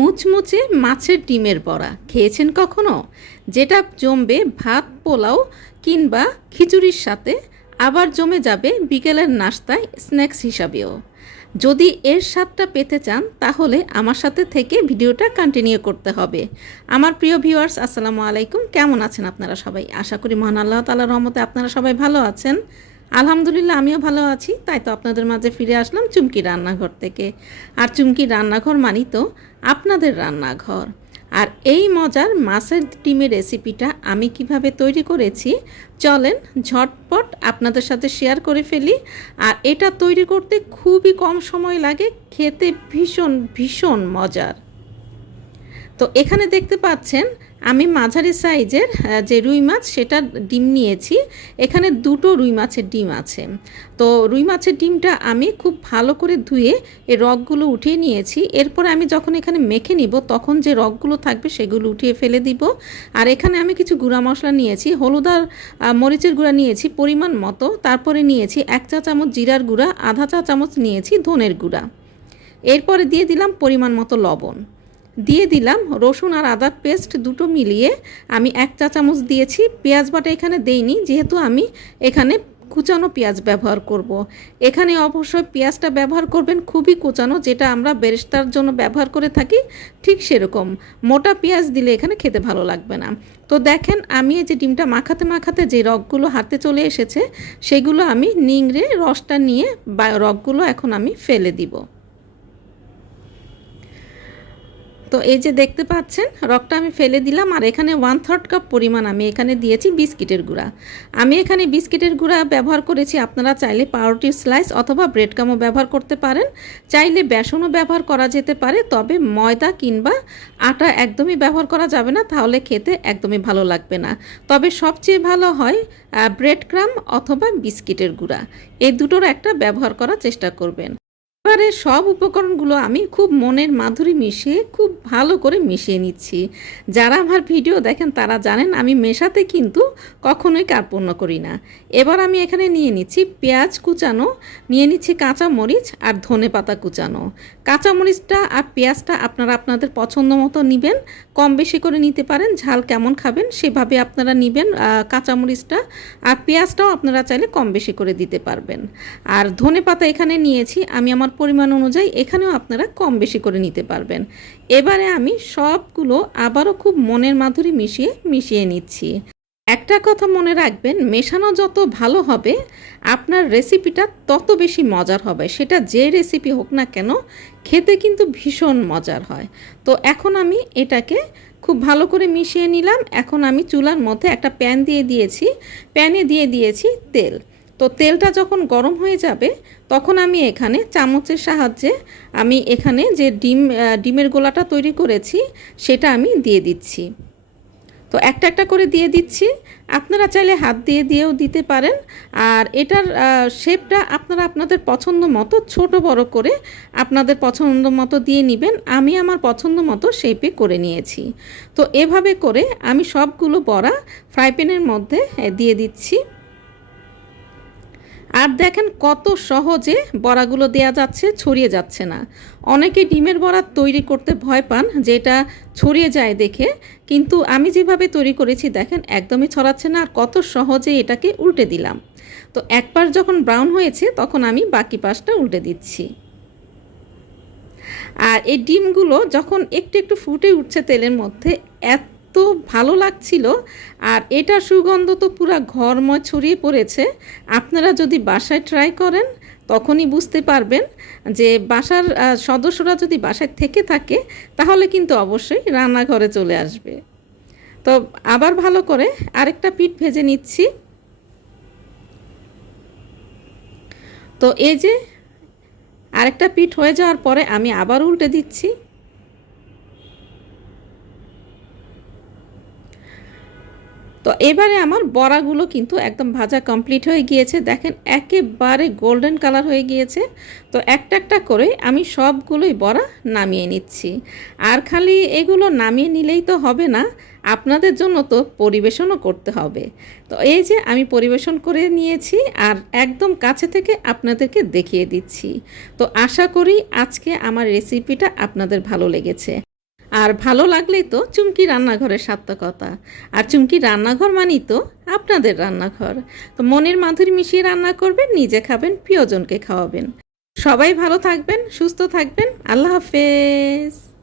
মুচমুচে মাছের ডিমের বড়া। খেয়েছেন কখনো? যেটা জমবে ভাত, পোলাও কিংবা খিচুড়ির সাথে আবার জমে যাবে বিকেলের নাস্তায় স্ন্যাক্স হিসাবেও। যদি এর স্বাদটা পেতে চান, তাহলে আমার সাথে থেকে ভিডিওটা কন্টিনিউ করতে হবে। আমার প্রিয় ভিউয়ার্স আসসালামু আলাইকুম। কেমন আছেন আপনারা সবাই? আশা করি মহান আল্লাহ তালার রহমতে আপনারা সবাই ভালো আছেন। আলহামদুলিল্লাহ, আমিও ভালো আছি। তাই তো আপনাদের মাঝে ফিরে আসলাম চুমকি রান্নাঘর থেকে। আর চুমকি রান্নাঘর মানি তো আপনাদের রান্নাঘর। আর এই মজার মাছের ডিমের রেসিপিটা আমি কীভাবে তৈরি করেছি, চলেন ঝটপট আপনাদের সাথে শেয়ার করে ফেলি। আর এটা তৈরি করতে খুবই কম সময় লাগে, খেতে ভীষণ ভীষণ মজার। তো এখানে দেখতে পাচ্ছেন আমি মাঝারি সাইজের যে রুই মাছ, সেটা ডিম নিয়েছি। এখানে দুটো রুই মাছের ডিম আছে। তো রুই মাছের ডিমটা আমি খুব ভালো করে ধুয়ে এই রগগুলো উঠিয়ে নিয়েছি। এরপর আমি যখন এখানে মেখে নিব, তখন যে রগগুলো থাকবে সেগুলো উঠিয়ে ফেলে দিব। আর এখানে আমি কিছু গুঁড়া মশলা নিয়েছি, হলুদ আর মরিচের গুঁড়া নিয়েছি পরিমাণ মতো। তারপরে নিয়েছি এক চা চামচ জিরার গুঁড়া, আধা চা চামচ নিয়েছি ধনের গুঁড়া। এরপরে দিয়ে দিলাম পরিমাণ মতো লবণ। দিয়ে দিলাম রসুন আর আদার পেস্ট দুটো মিলিয়ে আমি এক চা চামচ দিয়েছি। পেঁয়াজ বাটা এখানে দেইনি, যেহেতু আমি এখানে কুচানো পেঁয়াজ ব্যবহার করব। এখানে অবশ্যই পেঁয়াজটা ব্যবহার করবেন খুবই কুচানো, যেটা আমরা বেরেস্তার জন্য ব্যবহার করে থাকি, ঠিক সেরকম। মোটা পেঁয়াজ দিলে এখানে খেতে ভালো লাগবে না। তো দেখেন, আমি এই যে ডিমটা মাখাতে মাখাতে যে রগগুলো হাতে চলে এসেছে, সেগুলো আমি নিংড়ে রসটা নিয়ে বা রগগুলো এখন আমি ফেলে দিব। তো এই যে দেখতে পাচ্ছেন, রকটা আমি ফেলে দিলাম আর এখানে ওয়ান থার্ড কাপ পরিমাণ আমি এখানে দিয়েছি বিস্কিটের গুঁড়া। আমি এখানে বিস্কিটের গুঁড়া ব্যবহার করেছি, আপনারা চাইলে পাউরুটির স্লাইস অথবা ব্রেড কামও ব্যবহার করতে পারেন। চাইলে বেসনও ব্যবহার করা যেতে পারে, তবে ময়দা কিংবা আটা একদমই ব্যবহার করা যাবে না, তাহলে খেতে একদমই ভালো লাগবে না। তবে সবচেয়ে ভালো হয় ব্রেড ক্রাম অথবা বিস্কিটের গুঁড়া। এই দুটোর একটা ব্যবহার করার চেষ্টা করবেন। এবারে সব উপকরণগুলো আমি খুব মনের মাধুরী মিশিয়ে খুব ভালো করে মিশিয়ে নিচ্ছি। যারা আমার ভিডিও দেখেন তারা জানেন আমি মেশাতে কিন্তু কখনোই কার্পণ্য করি না। এবার আমি এখানে নিয়ে নিচ্ছি পেঁয়াজ কুচানো, নিয়ে নিচ্ছি কাঁচা মরিচ আর ধনে পাতা কুচানো। কাঁচা মরিচটা আর পেঁয়াজটা আপনারা আপনাদের পছন্দ মতো নেবেন, কম বেশি করে নিতে পারেন, ঝাল কেমন খাবেন সেভাবে আপনারা নেবেন কাঁচা মরিচটা আর পেঁয়াজটাও আপনারা চাইলে কম বেশি করে দিতে পারবেন। আর ধনে পাতা এখানে নিয়েছি, আমি আমার পরিমাণ অনুযায়ী এখানেও আপনারা কম বেশি করে নিতে পারবেন। এবারে আমি সবগুলো আবারও খুব মনের মাধুরী মিশিয়ে মিশিয়ে নিচ্ছি। একটা কথা মনে রাখবেন, মেশানো যত ভালো হবে, আপনার রেসিপিটা তত বেশি মজার হবে। সেটা যে রেসিপি হোক না কেন, খেতে কিন্তু ভীষণ মজার হয়। তো এখন আমি এটাকে খুব ভালো করে মিশিয়ে নিলাম। এখন আমি চুলার মধ্যে একটা প্যান দিয়ে দিয়েছি। প্যানে দিয়ে দিয়েছি তেল। তো তেলটা যখন গরম হয়ে যাবে, তখন আমি এখানে চামচের সাহায্যে আমি এখানে যে ডিম ডিমের গোলাটা তৈরি করেছি, সেটা আমি দিয়ে দিচ্ছি। তো একটা একটা করে দিয়ে দিচ্ছি। আপনারা চাইলে হাত দিয়ে দিয়েও দিতে পারেন। আর এটার শেপটা আপনারা আপনাদের পছন্দ মতো, ছোট বড় করে আপনাদের পছন্দ মতো দিয়ে নেবেন। আমি আমার পছন্দ মতো শেপে করে নিয়েছি। তো এভাবে করে আমি সবগুলো বড়া ফ্রাই প্যানের মধ্যে দিয়ে দিচ্ছি। আর দেখেন কত সহজে বড়াগুলো দেয়া যাচ্ছে, ছড়িয়ে যাচ্ছে না। অনেকে ডিমের বড়া তৈরি করতে ভয় পান যেটা ছড়িয়ে যায় দেখে, কিন্তু আমি যেভাবে তৈরি করেছি দেখেন একদমই ছড়াচ্ছে না আর কত সহজে এটাকে উল্টে দিলাম। তো এক পাশ যখন ব্রাউন হয়েছে তখন আমি বাকি পাশটা উল্টে দিচ্ছি। আর এই ডিমগুলো যখন একটু একটু ফুটে উঠছে তেলের মধ্যে, এত ভালো লাগছিল। আর এটার সুগন্ধ তো পুরো ঘরময় ছড়িয়ে পড়েছে। আপনারা যদি বাসায় ট্রাই করেন, তখনই বুঝতে পারবেন যে বাসার সদস্যরা যদি বাসায় থেকে থাকে, তাহলে কিন্তু অবশ্যই রান্নাঘরে চলে আসবে। তো আবার ভালো করে আরেকটা পিঠ ভেজে নিচ্ছি। তো এই যে আরেকটা পিঠ হয়ে যাওয়ার পরে আমি আবার উল্টে দিচ্ছি তো এবারে আমার বড়াগুলো কিন্তু একদম ভাজা কমপ্লিট হয়ে গিয়েছে। দেখেন, একেবারে গোল্ডেন কালার হয়ে গিয়েছে। তো একটা একটা করে আমি সবগুলোই বড়া নামিয়ে নিচ্ছি। আর খালি এগুলো নামিয়ে নিলেই তো হবে না, আপনাদের জন্য তো পরিবেশনও করতে হবে। তো এই যে আমি পরিবেশন করে নিয়েছি আর একদম কাছে থেকে আপনাদেরকে দেখিয়ে দিচ্ছি। তো আশা করি আজকে আমার রেসিপিটা আপনাদের ভালো লেগেছে। আর ভালো লাগলে তো চুমকি রান্নাঘরের সার্থকতা। আর চুমকি রান্নাঘর মানেই তো আপনাদের রান্নাঘর। তো মনের মাধুরী মিশিয়ে রান্না করবেন, নিজে খাবেন, প্রিয়জনকে খাওয়াবেন। সবাই ভালো থাকবেন, সুস্থ থাকবেন। আল্লাহ হাফেজ।